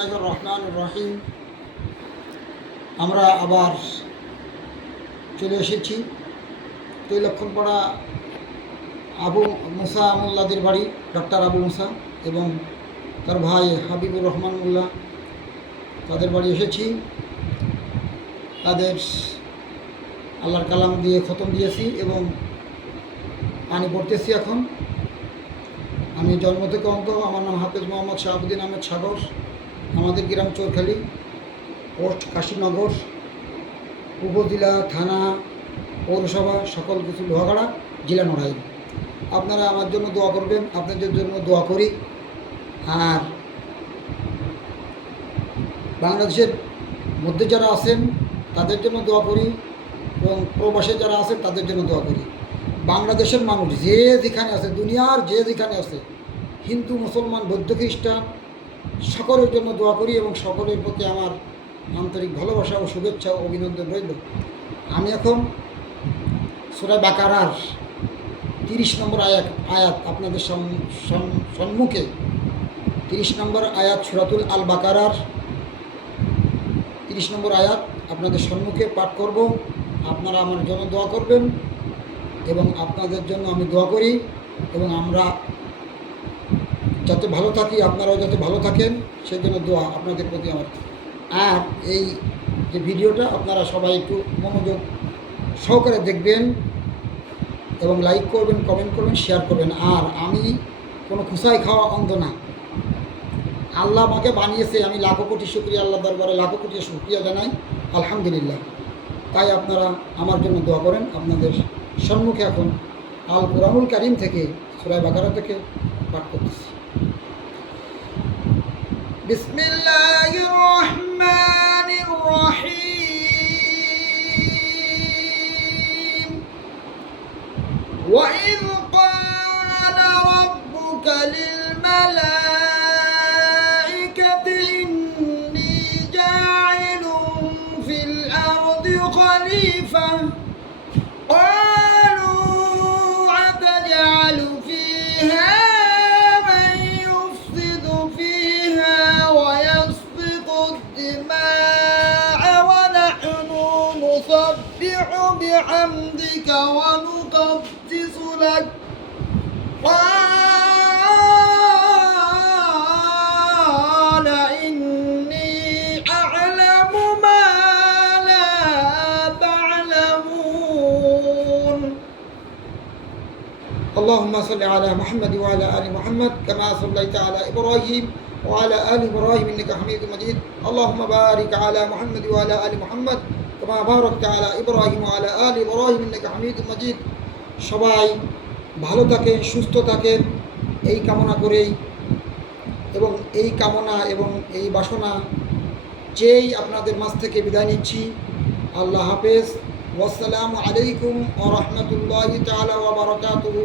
বিসমিল্লাহির রহমানির রহিম। আমরা আবার চলে এসেছি তৈলক্ষণপাড়া আবু মুসা মোল্লাদের বাড়ি, ডক্টর আবু মুসা এবং তার ভাই হাবিবুর রহমান মোল্লা, তাদের বাড়ি এসেছি। তাদের আল্লাহর কালাম দিয়ে খতম দিয়েছি এবং পানি পড়তেছি এখন। আমি জন্ম থেকে অন্ত, আমার নাম হাফেজ মোহাম্মদ শাহাবুদ্দিন আহমেদ সাগর। আমাদের গ্রাম চোরখালী, পোস্ট কাশীনগর, উপজেলা, থানা, পৌরসভা সকল কিছু লোহাগাড়া, জেলা নড়াইল। আপনারা আমার জন্য দোয়া করবেন, আপনাদের জন্য দোয়া করি। আর বাংলাদেশের মধ্যে যারা আছেন তাদের জন্য দোয়া করি এবং প্রবাসে যারা আছেন তাদের জন্য দোয়া করি। বাংলাদেশের মানুষ যে যেখানে আছে, দুনিয়ার যে যেখানে আছে, হিন্দু, মুসলমান, বৌদ্ধ, খ্রিস্টান, সকলের জন্য দোয়া করি এবং সকলের প্রতি আমার আন্তরিক ভালোবাসা ও শুভেচ্ছা ও অভিনন্দন রইল। আমি এখন সূরা বাকারার 30 নম্বর আয়াত আপনাদের সম্মুখে 30 নম্বর আয়াত, সূরাতুল আল বাকারার 30 নম্বর আয়াত আপনাদের সম্মুখে পাঠ করব। আপনারা আমার জন্য দোয়া করবেন এবং আপনাদের জন্য আমি দোয়া করি এবং আমরা যাতে ভালো থাকি, আপনারাও যাতে ভালো থাকেন সেই জন্য দোয়া আপনাদের প্রতি আমার। আর এই যে ভিডিওটা আপনারা সবাই একটু মনোযোগ সহকারে দেখবেন এবং লাইক করবেন, কমেন্ট করবেন, শেয়ার করবেন। আর আমি কোনো খুসাই খাওয়া অন্ধ না। আল্লাহ আমাকে বানিয়েছে, আমি লাখো কোটি শুকরিয়া, আল্লাহ দরবারে লাখো কোটি শুকরিয়া জানাই, আলহামদুলিল্লাহ। তাই আপনারা আমার জন্য দোয়া করেন। আপনাদের সম্মুখে এখন আল কোরআনুল কারীম থেকে সূরা বাকারা থেকে পাঠ করতেছি। বিসমিল্লাহির রহমানির রহিম। وَإِذْ قَالَ رَبُّكَ لِلْمَلَائِكَةِ إِنِّي جَاعِلٌ فِي الْأَرْضِ خَلِيفَةً قَالُوا أَتَجْعَلُ فِيهَا مَن يُفْسِدُ فِيهَا وَيَسْفِكُ الدِّمَاءَ وَنَحْنُ نُسَبِّحُ بِحَمْدِكَ وَنُقَدِّسُ لَكَ قَالَ إِنِّي أَعْلَمُ مَا لَا تَعْلَمُونَ اللهم صل على محمد وعلى آل محمد كما صليت على إبراهيم وعلى آل إبراهيم إنك حميد مجيد اللهم بارك على محمد وعلى آل محمد كما باركت على إبراهيم وعلى آل إبراهيم إنك حميد مجيد। সবাই ভালো থাকেন, সুস্থ থাকেন এই কামনা করেই এবং এই কামনা এবং এই বাসনা চেয়েই আপনাদের মাঝ থেকে বিদায় নিচ্ছি। আল্লাহ হাফেজ। ওয়াসসালামু আলাইকুম ওয়া রাহমাতুল্লাহি তাআলা ওয়া বারাকাতুহু।